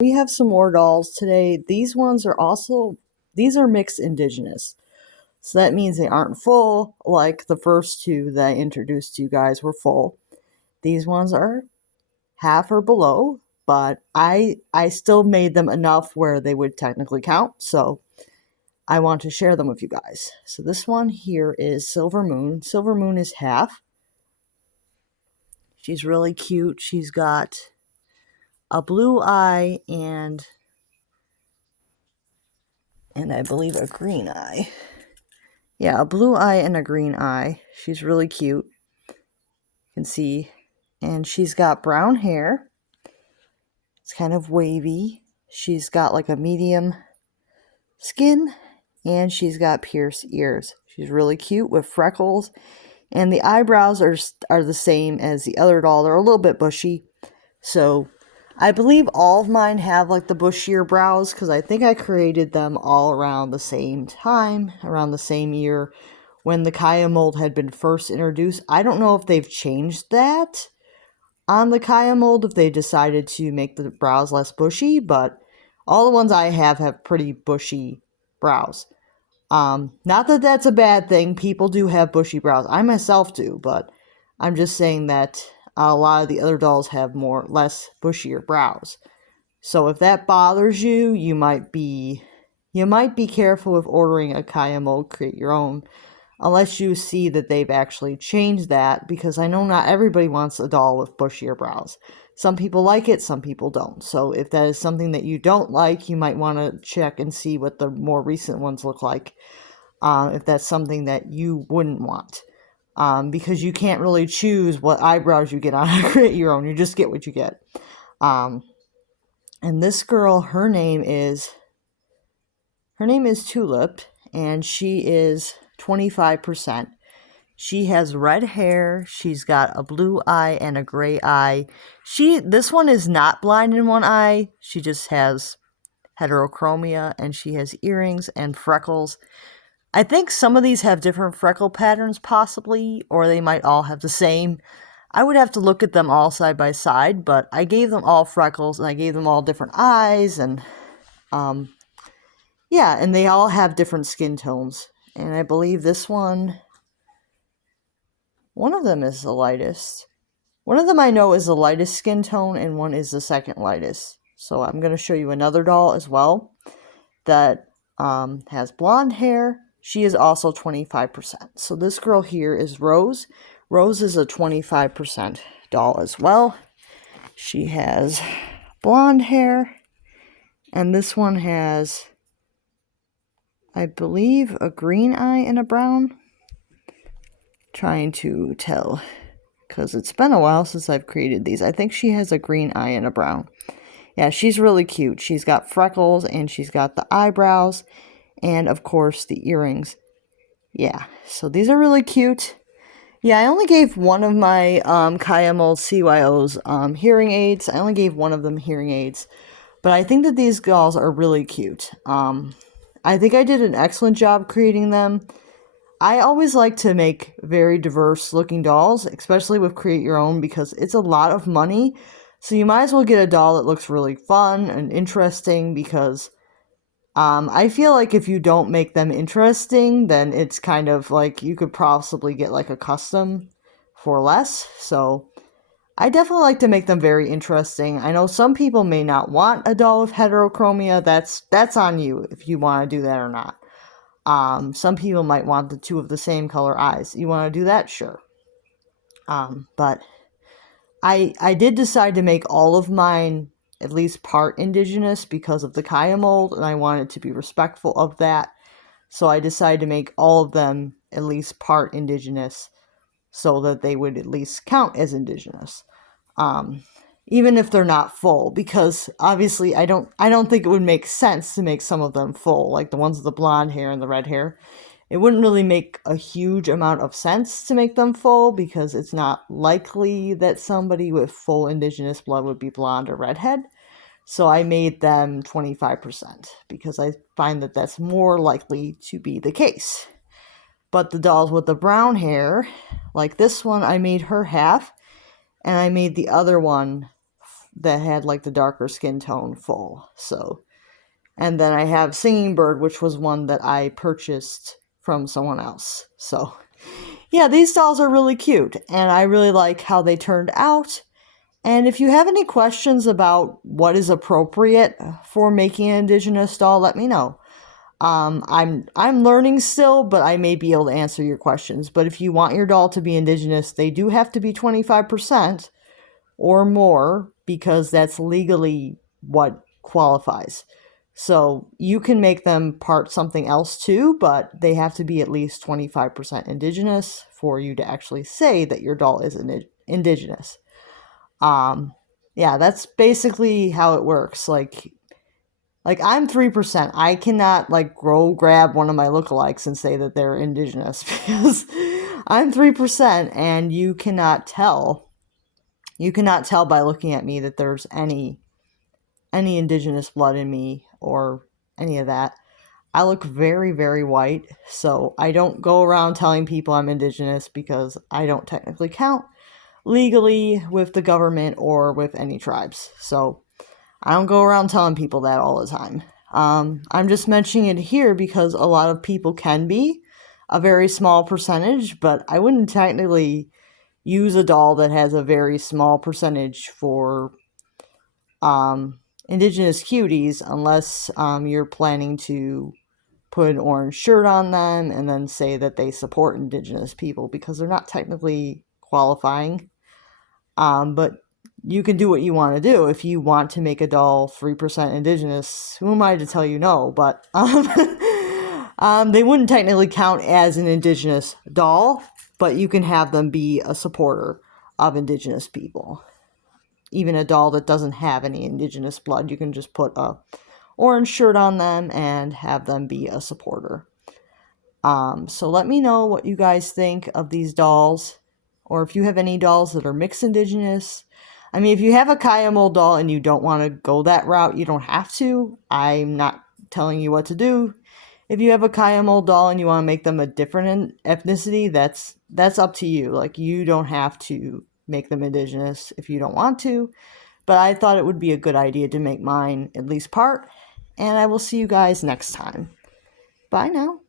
We have some more dolls today. These are mixed indigenous. So that means they aren't full like the first two that I introduced to you guys were full. These ones are half or below, but I still made them enough where they would technically count. So I want to share them with you guys. So this one here is Silver Moon. Silver Moon is half. She's really cute. She's got a blue eye and I believe a green eye. Yeah, a blue eye and a green eye. She's really cute. You can see. And she's got brown hair. It's kind of wavy. She's got like a medium skin. And she's got pierced ears. She's really cute with freckles. And the eyebrows are the same as the other doll. They're a little bit bushy. So I believe all of mine have like the bushier brows because I think I created them all around the same time, around the same year when the Kaya mold had been first introduced. I don't know if they've changed that on the Kaya mold, if they decided to make the brows less bushy, but all the ones I have pretty bushy brows. Not that that's a bad thing. People do have bushy brows. I myself do, but I'm just saying that a lot of the other dolls have less bushier brows. So if that bothers you, you might be careful with ordering a Kaya mold create your own, unless you see that they've actually changed that, because I know not everybody wants a doll with bushier brows. Some people like it, some people don't. So if that is something that you don't like, you might want to check and see what the more recent ones look like, if that's something that you wouldn't want. Because you can't really choose what eyebrows you get on a create your own. You just get what you get. And this girl, her name is Tulip, and she is 25%. She has red hair. She's got a blue eye and a gray eye. This one is not blind in one eye. She just has heterochromia, and she has earrings and freckles. I think some of these have different freckle patterns possibly, or they might all have the same. I would have to look at them all side by side, but I gave them all freckles, and I gave them all different eyes, and yeah, and they all have different skin tones. And I believe this one of them is the lightest. One of them I know is the lightest skin tone, and one is the second lightest. So I'm going to show you another doll as well that has blonde hair. She is also 25%. So this girl here is Rose. Rose is a 25% doll as well. She has blonde hair. And this one has, I believe, a green eye and a brown. Trying to tell, because it's been a while since I've created these. I think she has a green eye and a brown. Yeah, she's really cute. She's got freckles, and she's got the eyebrows, and of course the earrings. Yeah, so these are really cute. Yeah, I only gave one of my Kaya mold CYOs hearing aids. I only gave one of them hearing aids. But I think that these dolls are really cute. I think I did an excellent job creating them. I always like to make very diverse looking dolls, especially with Create Your Own, because it's a lot of money. So you might as well get a doll that looks really fun and interesting, because I feel like if you don't make them interesting, then it's kind of like you could possibly get like a custom for less. So I definitely like to make them very interesting. I know some people may not want a doll with heterochromia. That's on you if you want to do that or not. Some people might want the two of the same color eyes. You want to do that? Sure. But I did decide to make all of mine at least part indigenous because of the Kaya mold, and I wanted to be respectful of that. So I decided to make all of them at least part indigenous so that they would at least count as indigenous. Even if they're not full, because obviously I don't think it would make sense to make some of them full, like the ones with the blonde hair and the red hair. It wouldn't really make a huge amount of sense to make them full, because it's not likely that somebody with full indigenous blood would be blonde or redhead. So I made them 25% because I find that that's more likely to be the case. But the dolls with the brown hair, like this one, I made her half, and I made the other one that had like the darker skin tone full. So, and then I have Singing Bird, which was one that I purchased from someone else. So, yeah, these dolls are really cute, and I really like how they turned out. And if you have any questions about what is appropriate for making an Indigenous doll, let me know. I'm learning still, but I may be able to answer your questions. But if you want your doll to be Indigenous, they do have to be 25% or more, because that's legally what qualifies. So you can make them part something else too, but they have to be at least 25% Indigenous for you to actually say that your doll is Indigenous. Yeah, that's basically how it works. Like I'm 3%. I cannot like grab one of my lookalikes and say that they're Indigenous because I'm 3% and you cannot tell. You cannot tell by looking at me that there's any Indigenous blood in me or any of that. I look very, very white, so I don't go around telling people I'm Indigenous because I don't technically count legally with the government or with any tribes. So I don't go around telling people that all the time. I'm just mentioning it here because a lot of people can be a very small percentage, but I wouldn't technically use a doll that has a very small percentage for Indigenous cuties unless you're planning to put an orange shirt on them and then say that they support Indigenous people, because they're not technically qualifying. But you can do what you want to do. If you want to make a doll 3% Indigenous, who am I to tell you no? But they wouldn't technically count as an Indigenous doll, but you can have them be a supporter of Indigenous people. Even a doll that doesn't have any Indigenous blood, you can just put a orange shirt on them and have them be a supporter. So let me know what you guys think of these dolls, or if you have any dolls that are mixed Indigenous. I mean, if you have a Kaya mold doll and you don't want to go that route, you don't have to. I'm not telling you what to do. If you have a Kaya mold doll and you want to make them a different ethnicity, that's up to you. Like, you don't have to make them Indigenous if you don't want to. But I thought it would be a good idea to make mine at least part. And I will see you guys next time. Bye now.